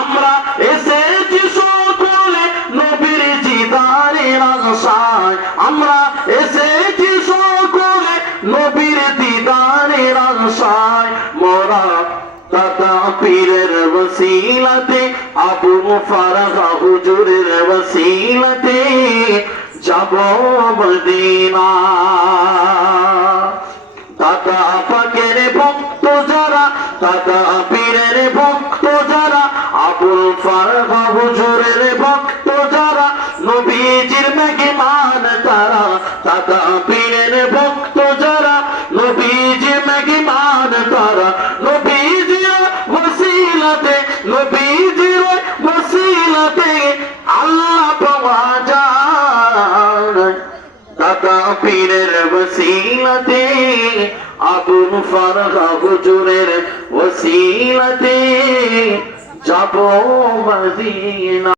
আমরা এসেছি সকলে নবীর দিদারের আশায়, আমরা এসেছি সকলে নবীর দিদারের আশায়। মোরা দাদা পীরের ওসিলাতে, আবু ফারহা হুজুরের ওসিলাতে যাব মদিনা। দাদা পাকের ভক্ত যারা, দাদা পীরের ভক্ত যারা, আবুল ফারহা হুজুরের ভক্ত যারা, নবীজির মেহমান তারা। দাদা পীরের ভক্ত যারা, নবীজির মেহমান তারা। নবীজির ওসিলাতে, নবীজির ওসিলাতে আল্লাহ পাওয়া যায়। দাদা পীরের ওসিলাতে, আবু ফারহা হুজুরের ওসিলাতে যাব মদিনা।